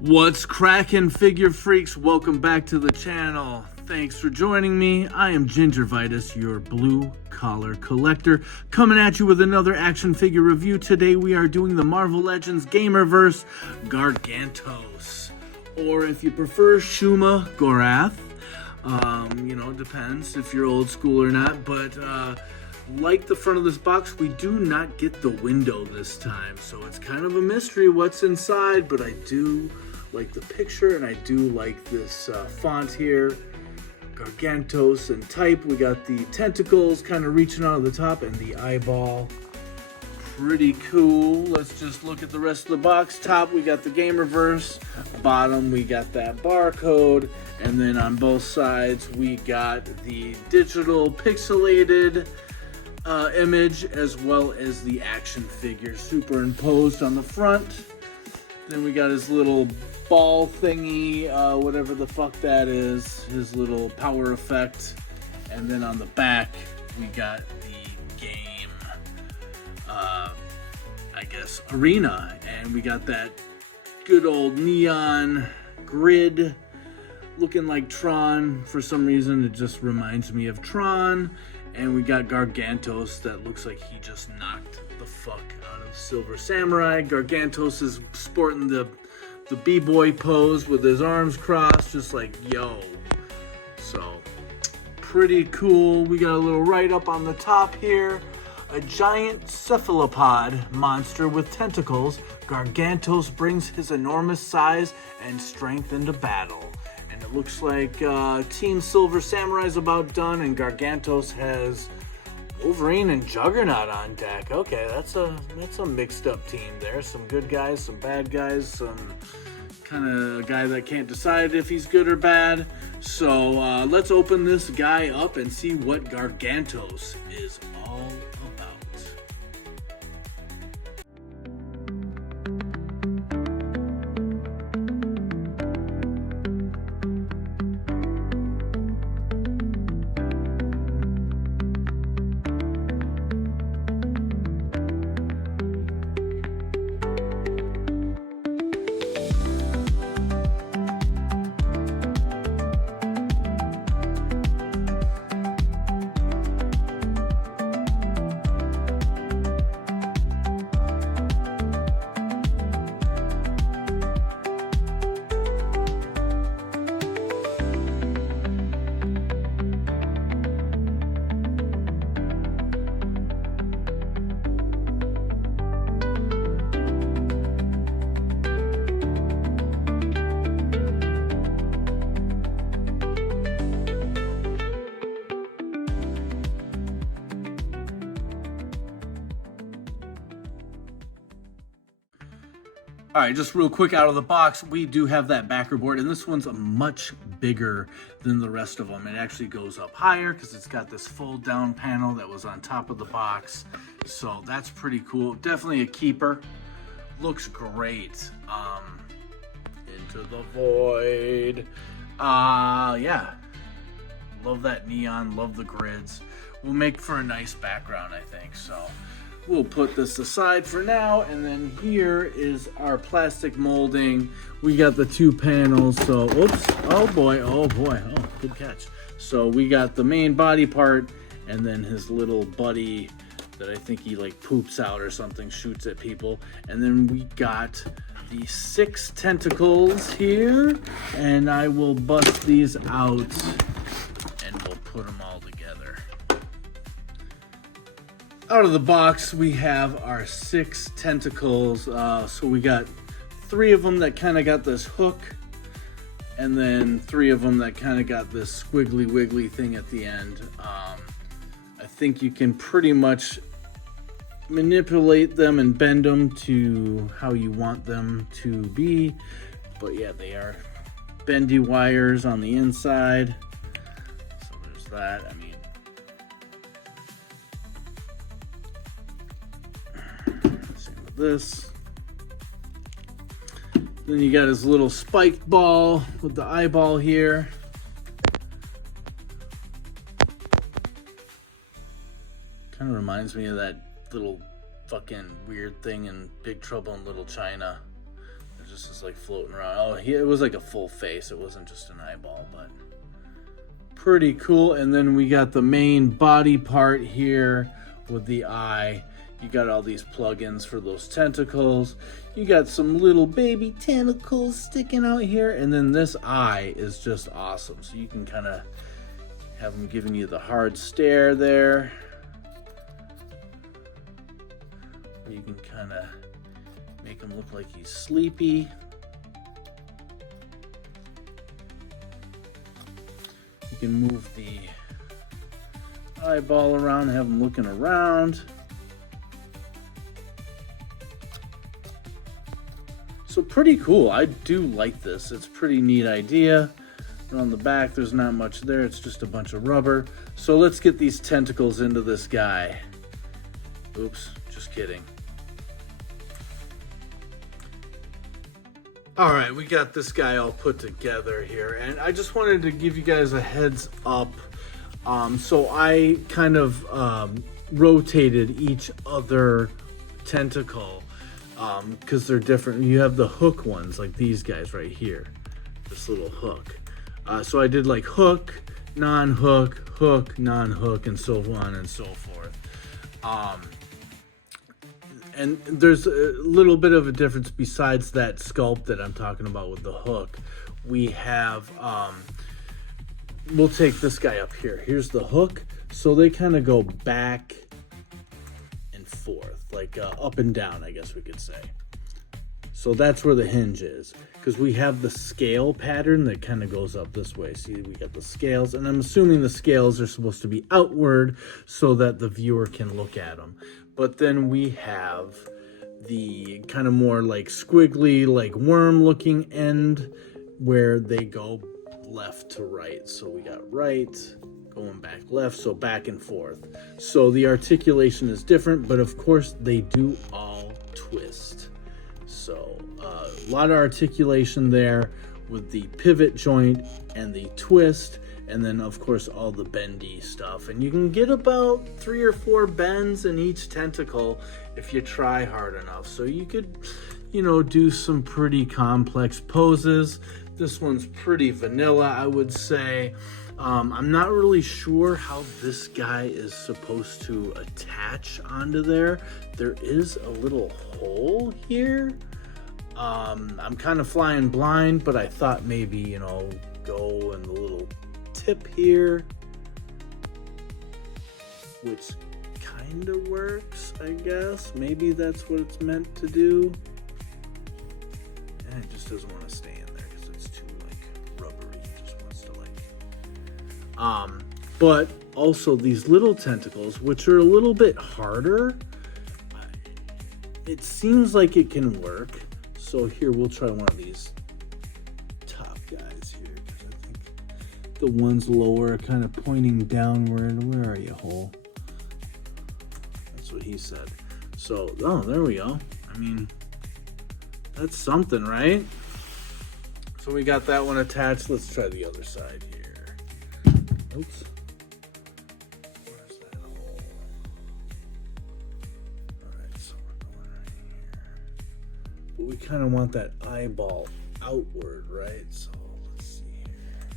What's crackin', figure freaks? Welcome back to the channel. Thanks for joining me. I am Gingervitis, your blue collar collector, coming at you with another action figure review. Today we are doing the Marvel Legends Gamerverse Gargantos, or if you prefer, Shuma Gorath. Depends if you're old school or not, but like the front of this box, we do not get the window this time, so it's kind of a mystery what's inside, but I do like the picture, and I do like this font here, Gargantos in type. We got the tentacles kind of reaching out of the top and the eyeball. Pretty cool. Let's just look at the rest of the box. Top, we got the Gamerverse. Bottom, we got that barcode. And then on both sides, we got the digital pixelated image, as well as the action figure superimposed on the front. Then we got his little ball thingy, whatever the fuck that is, his little power effect. And then on the back, we got the game, arena. And we got that good old neon grid looking like Tron. For some reason, it just reminds me of Tron. And we got Gargantos that looks like he just knocked the fuck out of Silver Samurai. Gargantos is sporting the b-boy pose with his arms crossed, just like, yo. So, pretty cool. We got a little write-up on the top here. A giant cephalopod monster with tentacles, Gargantos brings his enormous size and strength into battle. And it looks like Team Silver Samurai is about done, and Gargantos has Wolverine and Juggernaut on deck. Okay, that's a mixed up team there. Some good guys, some bad guys, some kind of guy that can't decide if he's good or bad. So let's open this guy up and see what Gargantos is all about. All right, just real quick out of the box, we do have that backer board, and this one's much bigger than the rest of them. It actually goes up higher because it's got this fold down panel that was on top of the box. So that's pretty cool. Definitely a keeper. Looks great. Into the void. Yeah. Love that neon, love the grids. Will make for a nice background, I think, so. We'll put this aside for now, and then here is our plastic molding. We got the two panels, so, oops, oh boy, oh, good catch. So we got the main body part, and then his little buddy that I think he like poops out or something, shoots at people. And then we got the 6 tentacles here, and I will bust these out, and we'll put them all together. Out of the box, we have our 6 tentacles. So we got 3 of them that kind of got this hook, and then 3 of them that kind of got this squiggly wiggly thing at the end. I think you can pretty much manipulate them and bend them to how you want them to be. But yeah, they are bendy wires on the inside. So there's that. I mean, this. Then you got his little spiked ball with the eyeball here. Kind of reminds me of that little fucking weird thing in Big Trouble in Little China. just is like floating around. Oh, it was like a full face. It wasn't just an eyeball, but pretty cool. And then we got the main body part here with the eye. You got all these plugins for those tentacles. You got some little baby tentacles sticking out here. And then this eye is just awesome. So you can kind of have them giving you the hard stare there. You can kind of make him look like he's sleepy. You can move the eyeball around, have him looking around. So pretty cool. I do like this. It's a pretty neat idea. Around the back, there's not much there. It's just a bunch of rubber. So let's get these tentacles into this guy. Oops, just kidding. All right, we got this guy all put together here, and I just wanted to give you guys a heads up. So I kind of rotated each other tentacle because they're different. You have the hook ones, like these guys right here, this little hook. So I did like hook, non-hook, hook, non-hook, and so on and so forth. And there's a little bit of a difference besides that sculpt that I'm talking about with the hook. We have, we'll take this guy up here. Here's the hook. So they kind of go back and forth, like up and down, I guess we could say. So that's where the hinge is, because we have the scale pattern that kind of goes up this way. See, we got the scales, and I'm assuming the scales are supposed to be outward so that the viewer can look at them. But then we have the kind of more like squiggly, like worm looking end where they go left to right. So we got right, going back left, so back and forth. So the articulation is different, but of course they do all twist. So a lot of articulation there with the pivot joint and the twist. And then, of course, all the bendy stuff. And you can get about 3 or 4 bends in each tentacle if you try hard enough. So you could, you know, do some pretty complex poses. This one's pretty vanilla, I would say. I'm not really sure how this guy is supposed to attach onto there. There is a little hole here. I'm kind of flying blind, but I thought maybe, you know, go in the little tip here, which kind of works, I guess. Maybe that's what it's meant to do. And it just doesn't want to stay in there because it's too like rubbery. It just wants to like but also these little tentacles, which are a little bit harder, it seems like it can work. So here, we'll try one of these top guys here, because I think the ones lower are kind of pointing downward. Where are you, hole? That's what he said. So, oh, there we go. I mean, that's something, right? So we got that one attached. Let's try the other side here. Oops. Where's that hole? All right, so we're going right here. But we kind of want that eyeball outward, right? So let's see here.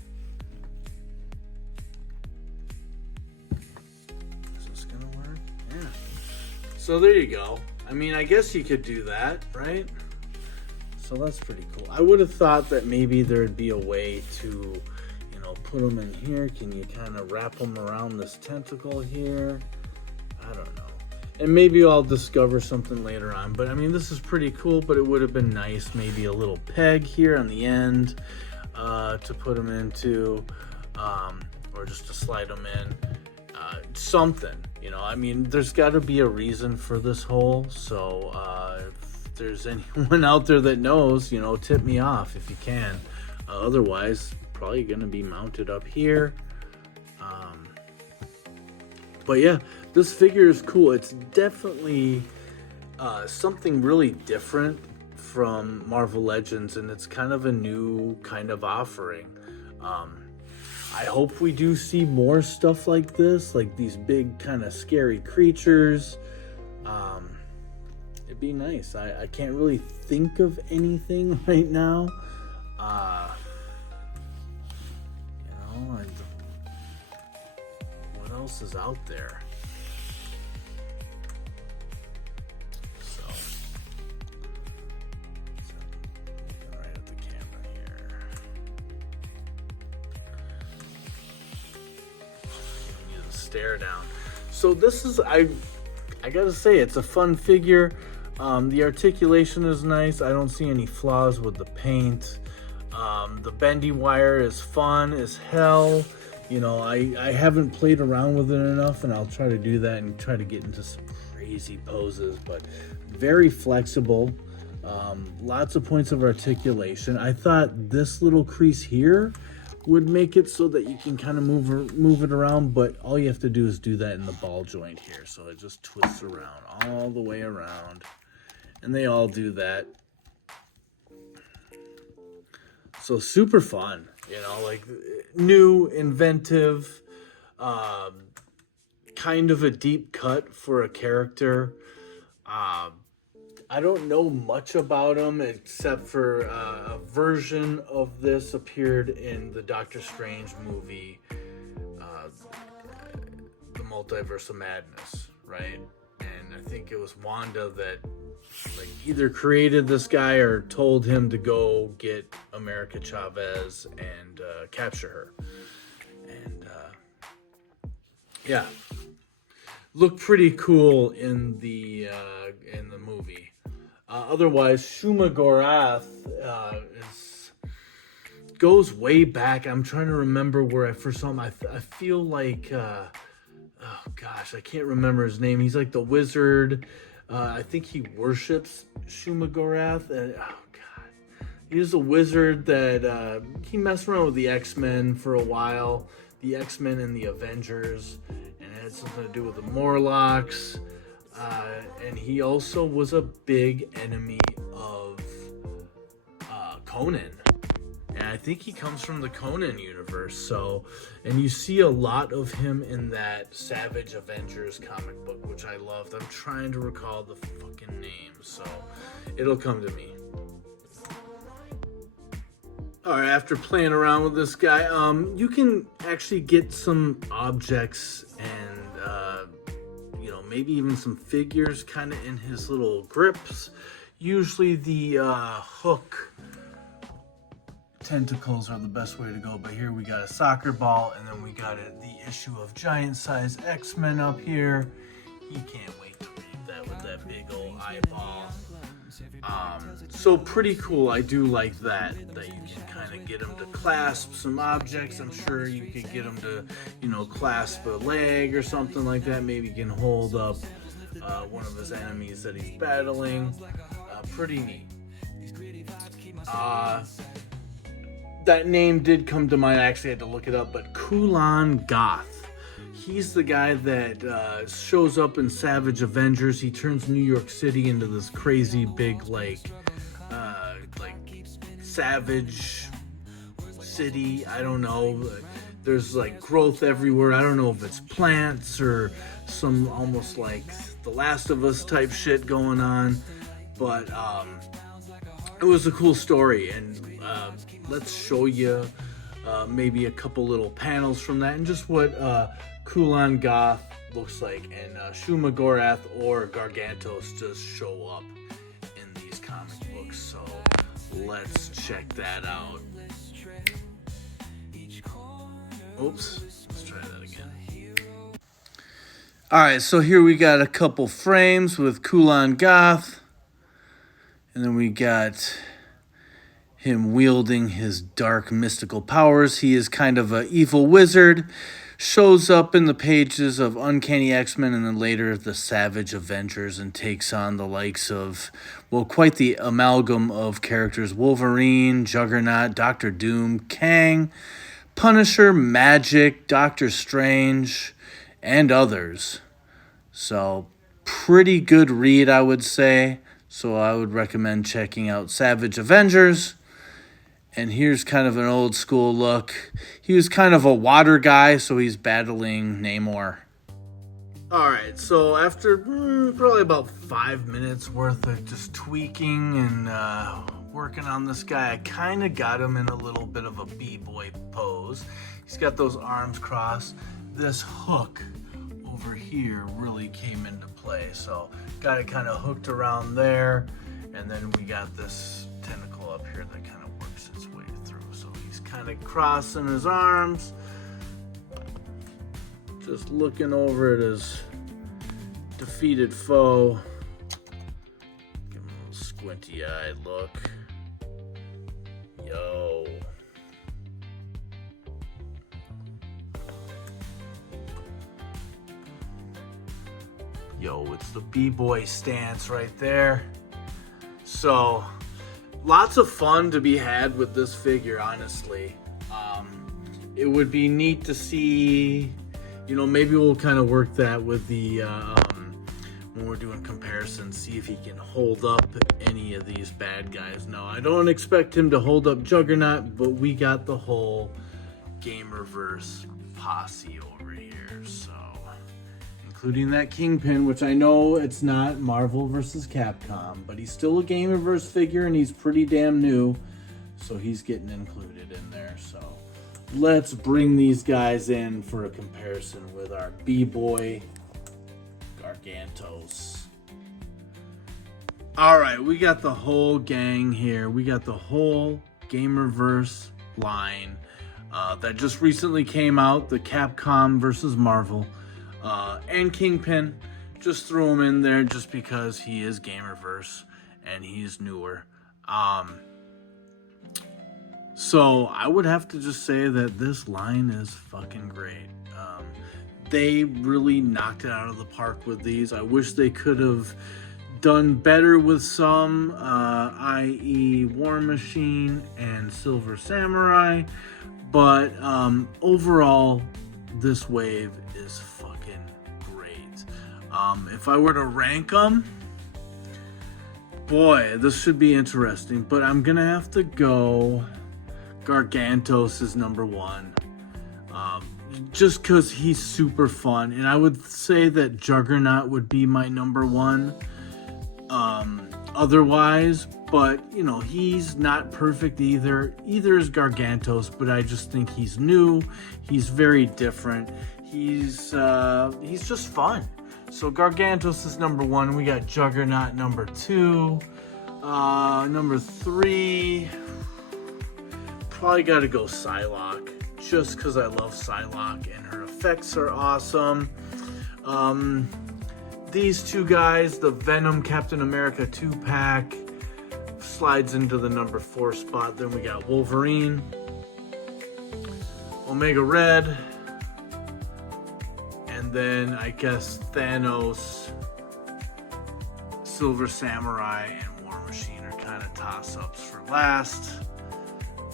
Is this gonna work? Yeah. So there you go. I mean, I guess you could do that, right? So that's pretty cool. I would have thought that maybe there'd be a way to, you know, put them in here. Can you kind of wrap them around this tentacle here? I don't know. And maybe I'll discover something later on. But I mean, this is pretty cool, but it would have been nice, maybe a little peg here on the end to put them into, or just to slide them in. Something, you know, I mean, there's got to be a reason for this hole. So if there's anyone out there that knows, you know, tip me off if you can. Otherwise, probably going to be mounted up here. But yeah, this figure is cool. It's definitely something really different from Marvel Legends, and it's kind of a new kind of offering. I hope we do see more stuff like this, like these big kind of scary creatures. it'd be nice. I can't really think of anything right now. What else is out there? So, looking right at the camera here. Giving you the stare down. So this is, I gotta say, it's a fun figure. The articulation is nice. I don't see any flaws with the paint. The bendy wire is fun as hell. You know, I haven't played around with it enough, and I'll try to do that and try to get into some crazy poses, but very flexible. Lots of points of articulation. I thought this little crease here would make it so that you can kind of move it around, but all you have to do is do that in the ball joint here. So it just twists around all the way around, and they all do that. So super fun, you know, like new, inventive, kind of a deep cut for a character. I don't know much about him except for a version of this appeared in the Doctor Strange movie, The Multiverse of Madness, right? And I think it was Wanda that like either created this guy or told him to go get America Chavez and capture her. And yeah, looked pretty cool in the movie. Otherwise, Shuma Gorath goes way back. I'm trying to remember where I first saw him. I feel like oh gosh, I can't remember his name. He's like the wizard. I think he worships Shuma Gorath. Oh god, he's a wizard that he messed around with the X-Men for a while. The X-Men and the Avengers, and it had something to do with the Morlocks. And he also was a big enemy of Conan. And I think he comes from the Conan universe. So, and you see a lot of him in that Savage Avengers comic book, which I loved. I'm trying to recall the fucking name, so it'll come to me. Alright, after playing around with this guy, you can actually get some objects and maybe even some figures kind of in his little grips. Usually the hook tentacles are the best way to go, but here we got a soccer ball, and then we got the issue of giant size X-Men up here. You can't wait to read that with that big old eyeball. So pretty cool. I do like that you can kind of get them to clasp some objects. I'm sure you could get them to, clasp a leg or something like that. Maybe you can hold up one of his enemies that he's battling. Pretty neat. That name did come to mind. I actually had to look it up, but Kulan Gath. He's the guy that shows up in Savage Avengers. He turns New York City into this crazy big, like savage city. I don't know. There's like growth everywhere. I don't know if it's plants or some almost like The Last of Us type shit going on. But it was a cool story, and let's show you maybe a couple little panels from that and just what Kulan Gath looks like, and Shuma Gorath or Gargantos just show up in these comic books. So let's check that out. Oops, let's try that again. Alright, so here we got a couple frames with Kulan Gath, and then we got him wielding his dark mystical powers. He is kind of an evil wizard. Shows up in the pages of Uncanny X-Men and then later the Savage Avengers and takes on the likes of, well, quite the amalgam of characters: Wolverine, Juggernaut, Doctor Doom, Kang, Punisher, Magic, Doctor Strange, and others. So, pretty good read, I would say. So I would recommend checking out Savage Avengers. And here's kind of an old school look. He was kind of a water guy, so he's battling Namor. Alright, so after probably about 5 minutes worth of just tweaking and working on this guy, I kind of got him in a little bit of a b-boy pose. He's got those arms crossed. This hook over here really came into play, so got it kind of hooked around there, and then we got this tentacle up here that kind of works its way through. So he's kind of crossing his arms, just looking over at his defeated foe. Give him a little squinty-eyed look. Yo. Yo, it's the b-boy stance right there. So, lots of fun to be had with this figure, honestly. It would be neat to see, you know, maybe we'll kind of work that with the, when we're doing comparisons, see if he can hold up any of these bad guys. No, I don't expect him to hold up Juggernaut, but we got the whole Gamerverse posse over here, so. Including that Kingpin, which I know it's not Marvel versus Capcom, but he's still a Gamerverse figure and he's pretty damn new, so he's getting included in there. So let's bring these guys in for a comparison with our B-Boy Gargantos. Alright, we got the whole gang here. We got the whole Gamerverse line that just recently came out, the Capcom versus Marvel. And Kingpin, just threw him in there just because he is Gamerverse and he's newer. So I would have to just say that this line is fucking great. They really knocked it out of the park with these. I wish they could have done better with some, i.e. War Machine and Silver Samurai, but overall, this wave is fucking great. If I were to rank them, boy, this should be interesting, but I'm gonna have to go Gargantos is number one. Just because he's super fun, and I would say that Juggernaut would be my number one otherwise, but you know, he's not perfect either is Gargantos, but I just think he's new, he's very different, he's just fun. So Gargantos is number one. We got Juggernaut number two. Number three, probably gotta go Psylocke, just because I love Psylocke and her effects are awesome. These two guys, the Venom Captain America 2-pack, slides into the number 4 spot. Then we got Wolverine, Omega Red, and then I guess Thanos, Silver Samurai, and War Machine are kind of toss-ups for last.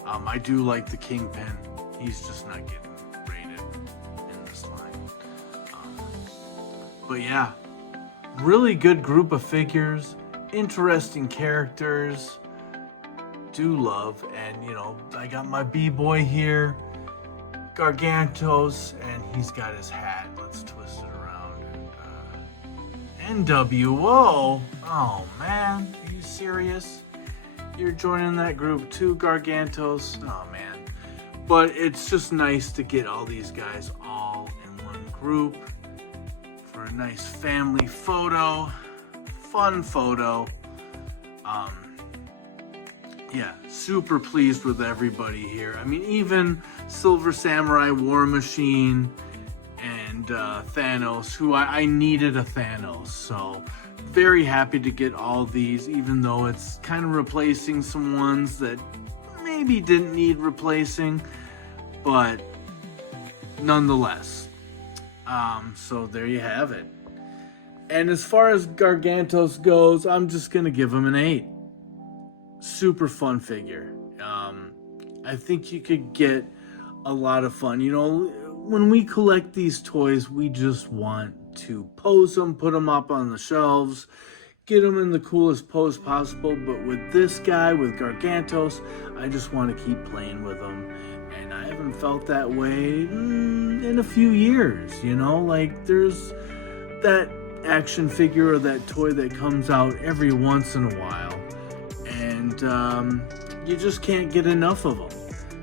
I do like the Kingpin. He's just not getting rated in this line. But yeah, really good group of figures, interesting characters, do love, and you know, I got my B-Boy here, Gargantos, and he's got his hat. Let's twist it around. NWO? Oh man, are you serious? You're joining that group too, Gargantos? Oh man. But it's just nice to get all these guys all in one group for a nice family photo, fun photo. Yeah, super pleased with everybody here. I mean, even Silver Samurai, War Machine, and Thanos, who I needed a Thanos, so very happy to get all these, even though it's kind of replacing some ones that maybe didn't need replacing, but nonetheless. So there you have it. And as far as Gargantos goes, I'm just gonna give him an 8. Super fun figure. I think you could get a lot of fun. You know, when we collect these toys, we just want to pose them, put them up on the shelves, get them in the coolest pose possible. But with this guy, with Gargantos, I just want to keep playing with them. And I haven't felt that way in a few years, you know? Like, there's that action figure or that toy that comes out every once in a while, and you just can't get enough of them.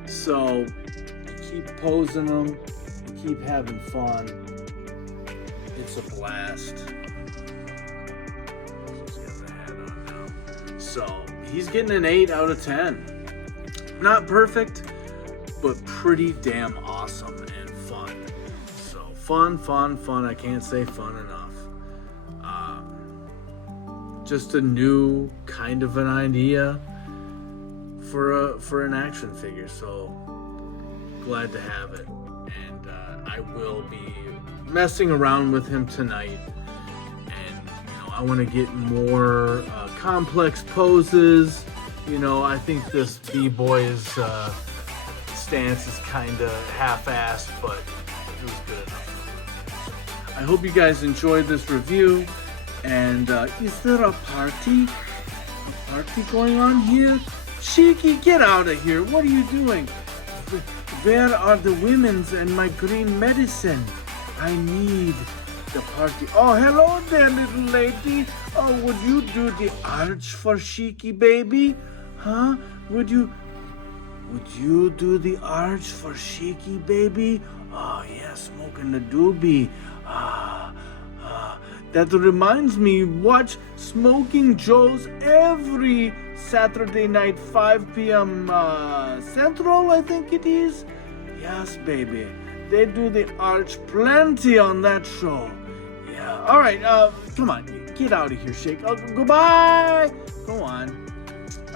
So keep posing them and keep having fun. It's a blast. He's got the hat on now. So he's getting an 8 out of 10. Not perfect, but pretty damn awesome and fun. So fun. I can't say fun enough. Just a new kind of an idea for an action figure. So glad to have it, and I will be messing around with him tonight. And I want to get more complex poses. I think this B-Boy's stance is kind of half-assed, but it was good enough. I hope you guys enjoyed this review. And is there a party? A party going on here? Cheeky, get out of here. What are you doing? Where are the women's and my green medicine? I need the party. Oh, hello there, little lady. Oh, would you do the arch for Cheeky, baby? Huh? Would you do the arch for Cheeky, baby? Oh, yeah, smoking the doobie. That reminds me, watch Smoking Joe's every Saturday night, 5 p.m. Central, I think it is. Yes, baby. They do the arch plenty on that show. Yeah. All right, come on. Get out of here, Shake. Oh, goodbye. Go on.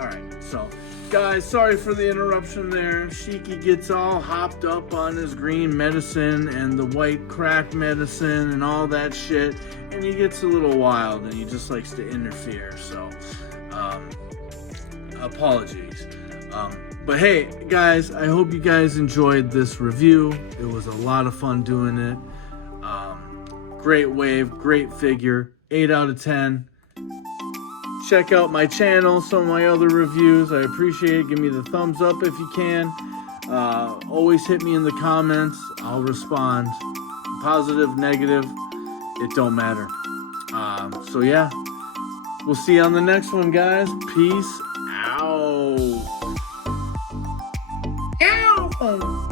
All right, so, guys, sorry for the interruption there. Sheiky gets all hopped up on his green medicine and the white crack medicine and all that shit. And he gets a little wild and he just likes to interfere. So, apologies. But hey, guys, I hope you guys enjoyed this review. It was a lot of fun doing it. Great wave, great figure, 8 out of 10. Check out my channel, some of my other reviews. I appreciate it. Give me the thumbs up if you can. Always hit me in the comments. I'll respond. Positive, negative, it don't matter. So yeah, we'll see you on the next one, guys. Peace out. Ow!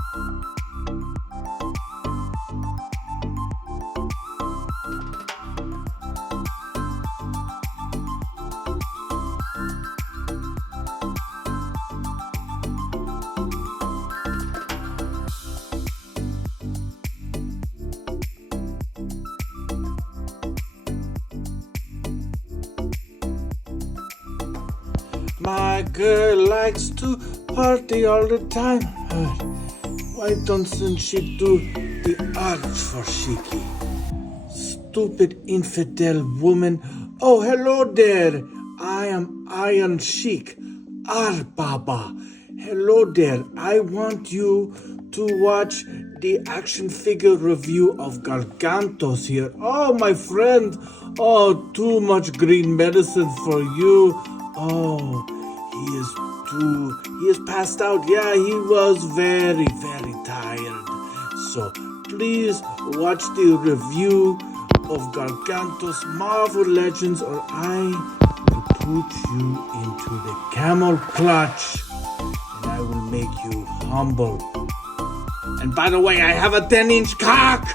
My girl likes to party all the time. Why doesn't she do the arch for Shiki? Stupid infidel woman. Oh, hello there. I am Iron Sheik, Baba. Hello there. I want you to watch the action figure review of Gargantos here. Oh, my friend. Oh, too much green medicine for you. Oh, he is passed out. Yeah, he was very, very tired. So please watch the review of Gargantos Marvel Legends, or I will put you into the camel clutch and I will make you humble. And by the way, I have a 10-inch cock.